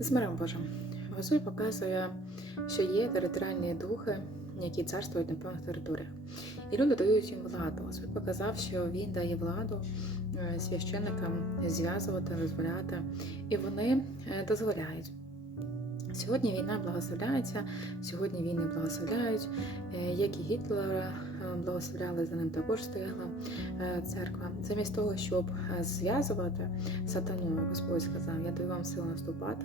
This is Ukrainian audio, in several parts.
З миром Божим. Господь показує, що є територіальні духи, які царствують на певних територіях. І люди дають їм владу. Господь показав, що він дає владу е, священникам зв'язувати, дозволяти, і вони е, дозволяють. Сьогодні війна благословляється, сьогодні війни благословляють, Е, як і Гітлера благословляли, за ним також стояла е, церква. Замість того, щоб е, зв'язувати сатаною, Господь сказав: Я даю вам силу наступати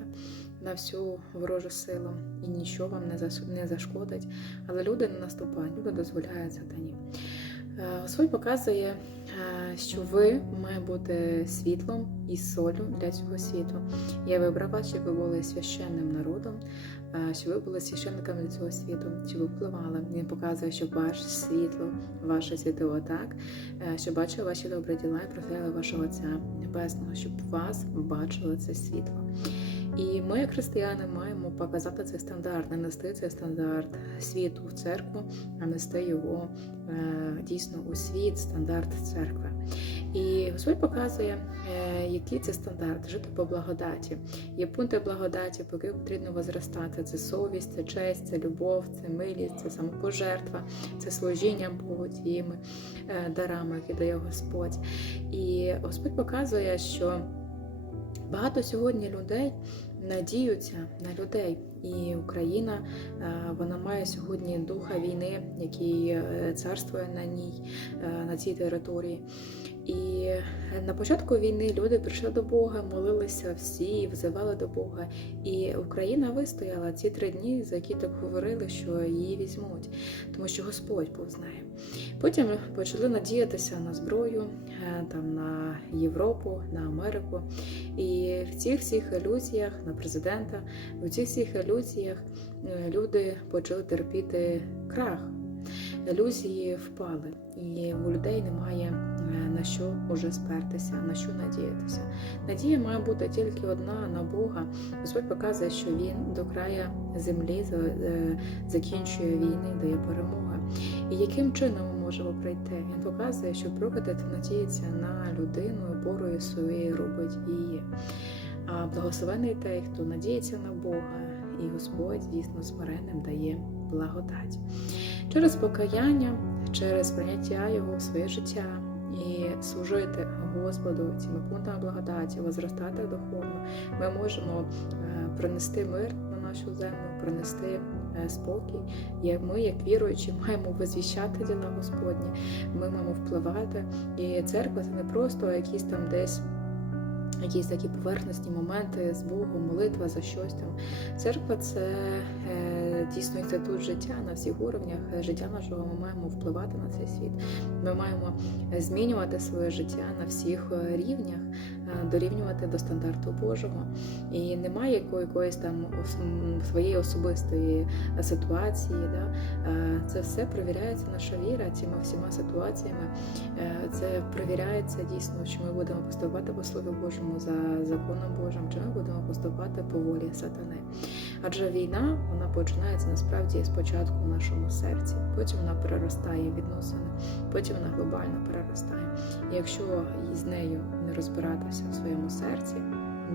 на всю ворожу силу, і нічого вам не зашкодить. Але люди не наступають, люди дозволяють сатані. Е, Господь показує, е, що ви має бути світлом і солью для цього світу. Я вибрав вас, щоб ви були священним народом, е, щоб ви були священниками для цього світу, чи ви впливали. Він показує, що ваше світло, ваше світло так, що бачили ваші добрі діла і прославляли вашого Отця Небесного, щоб вас бачило це світло. І ми, як християни, маємо показати цей стандарт, не нести цей стандарт світу в церкву, а нести його е, дійсно у світ, стандарт церкви. І Господь показує, е, який це стандарт жити по благодаті. Є пункти благодаті, по яких потрібно возростати. Це совість, це честь, це любов, це милість, це самопожертва, це служіння Богу тіми е, дарами, які дає Господь. І Господь показує, що багато сьогодні людей надіються на людей. І Україна е, вона має сьогодні духа війни, який е, царствує на ній, е, на цій території. І на початку війни люди прийшли до Бога, молилися всі, взивали до Бога. І Україна вистояла ці три дні, за які так говорили, що її візьмуть, тому що Господь був з нею. Потім почали надіятися на зброю, е, там на Європу, на Америку. І в цих всіх ілюзіях на президента, в цих всіх ілюзіях е, люди почали терпіти крах. Ілюзії впали, і у людей немає е, на що уже спертися, на що надіятися. Надія має бути тільки одна на Бога. Господь показує, що Він до края землі е, закінчує війни, дає перемоги. І яким чином ми можемо прийти? Він показує, що проклятий надіється на людину і порою своєю робить її. А благословений той, хто надіється на Бога, і Господь дійсно смиренним дає благодать. Через покаяння, через прийняття Його в своє життя і служити Господу цими пунктами благодаті, возростати духовно, ми можемо е, принести мир на нашу землю, принести е, спокій. Як ми, як віруючі, маємо визвіщати діла Господні, ми маємо впливати. І церква це не просто якісь там десь. Якісь такі поверхностні моменти з Богом, молитва за щось там. Церква це е, дійсно інститут життя на всіх уровнях життя нашого. Ми маємо впливати на цей світ. Ми маємо е, змінювати своє життя на всіх е, рівнях, дорівнювати до стандарту Божого. І немає якої- якоїсь там своєї особистої е, ситуації. Да? Е, Це все перевіряється наша віра цими всіма ситуаціями. Е, Це перевіряється дійсно, чи ми будемо поступати по Слові Божому за законом Божим, чи ми будемо поступати по волі сатани. Адже війна вона починається насправді спочатку в нашому серці, потім вона переростає відносини, потім вона глобально переростає. І якщо з нею не розбиратися в своєму серці,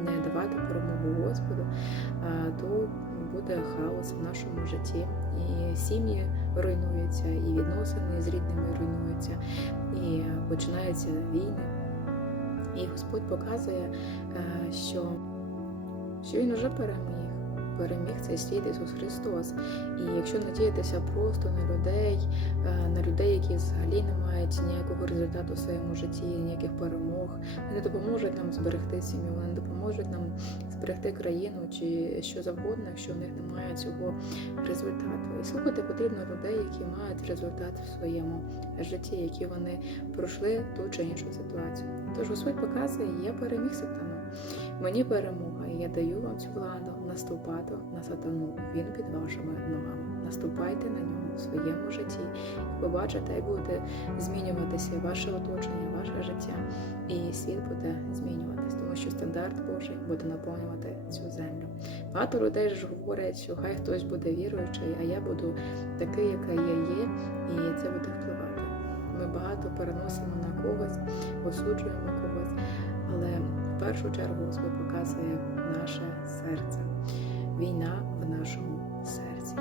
не давати перемогу Господу, то буде хаос в нашому житті, і сім'ї руйнуються, і відносини з рідними руйнуються, і починаються війни. І Господь показує, е, що, що Він вже переміг. Переміг цей світ Ісус Христос. І якщо надіятися просто на людей, е, на людей, які взагалі не мають ніякого результату в своєму житті, ніяких перемог, вони допоможуть нам зберегти сім'ю, вони допоможуть нам зберегти країну чи що завгодно, якщо в них немає цього результату. І слухати потрібно людей, які мають результат в своєму житті, які вони пройшли ту чи іншу ситуацію. Тож Господь показує, я переміг сатану. Мені перемога, і я даю вам цю владу наступати на сатану. Він під вашими ногами. Наступайте на нього в своєму житті і побачите, як буде змінюватися ваше оточення, ваше життя, і світ буде змінюватись, тому що стандарт Божий буде наповнювати цю землю. Багато людей ж говорять, що хай хтось буде віруючий, а я буду такий, яка я є, і це буде впливати. Ми багато переносимо на когось, осуджуємо когось, але в першу чергу Господь показує наше серце. Війна в нашому серці.